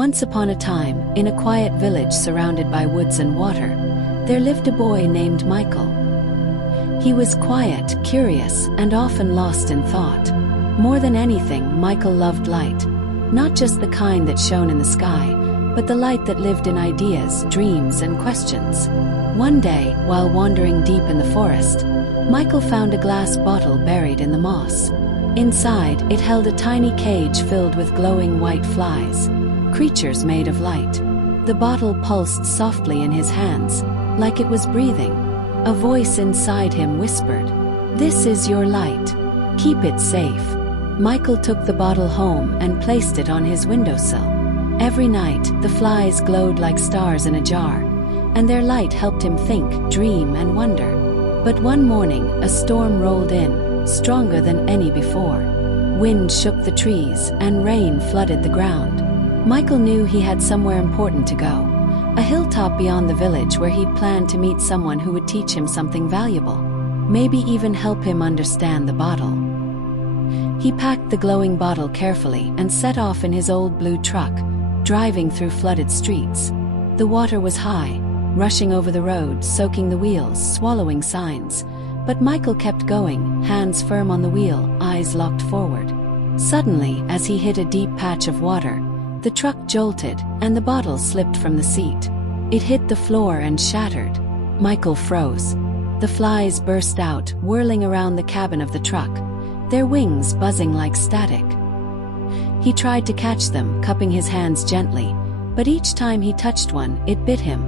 Once upon a time, in a quiet village surrounded by woods and water, there lived a boy named Michael. He was quiet, curious, and often lost in thought. More than anything, Michael loved light. Not just the kind that shone in the sky, but the light that lived in ideas, dreams, and questions. One day, while wandering deep in the forest, Michael found a glass bottle buried in the moss. Inside, it held a tiny cage filled with glowing white flies, creatures made of light. The bottle pulsed softly in his hands, like it was breathing. A voice inside him whispered, "This is your light. Keep it safe." Michael took the bottle home and placed it on his windowsill. Every night, the flies glowed like stars in a jar, and their light helped him think, dream, and wonder. But one morning, a storm rolled in, stronger than any before. Wind shook the trees, and rain flooded the ground. Michael knew he had somewhere important to go. A hilltop beyond the village where he'd planned to meet someone who would teach him something valuable. Maybe even help him understand the bottle. He packed the glowing bottle carefully and set off in his old blue truck, driving through flooded streets. The water was high, rushing over the road, soaking the wheels, swallowing signs. But Michael kept going, hands firm on the wheel, eyes locked forward. Suddenly, as he hit a deep patch of water, the truck jolted, and the bottle slipped from the seat. It hit the floor and shattered. Michael froze. The flies burst out, whirling around the cabin of the truck, their wings buzzing like static. He tried to catch them, cupping his hands gently, but each time he touched one, it bit him.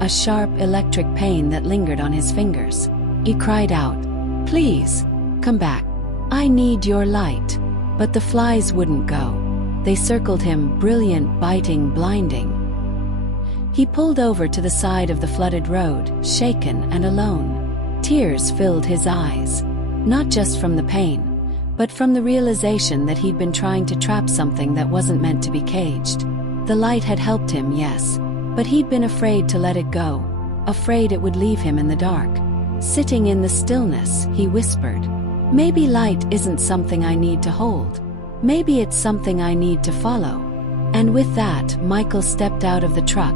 A sharp electric pain that lingered on his fingers. He cried out, "Please, come back. I need your light." But the flies wouldn't go. They circled him, brilliant, biting, blinding. He pulled over to the side of the flooded road, shaken and alone. Tears filled his eyes, not just from the pain, but from the realization that he'd been trying to trap something that wasn't meant to be caged. The light had helped him, yes, but he'd been afraid to let it go, afraid it would leave him in the dark. Sitting in the stillness, he whispered, "Maybe light isn't something I need to hold. Maybe it's something I need to follow." And with that, Michael stepped out of the truck,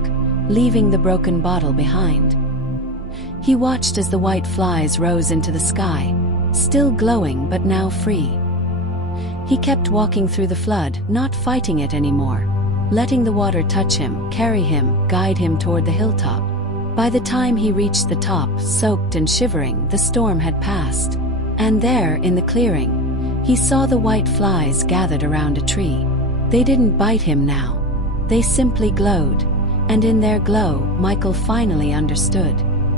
leaving the broken bottle behind. He watched as the white flies rose into the sky, still glowing but now free. He kept walking through the flood, not fighting it anymore, letting the water touch him, carry him, guide him toward the hilltop. By the time he reached the top, soaked and shivering, the storm had passed. And there, in the clearing, he saw the white flies gathered around a tree. They didn't bite him now. They simply glowed. And in their glow, Michael finally understood.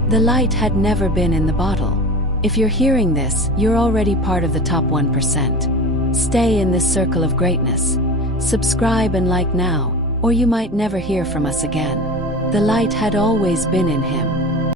The light had never been in the bottle. If you're hearing this, you're already part of the top 1%. Stay in this circle of greatness. Subscribe and like now, or you might never hear from us again. The light had always been in him.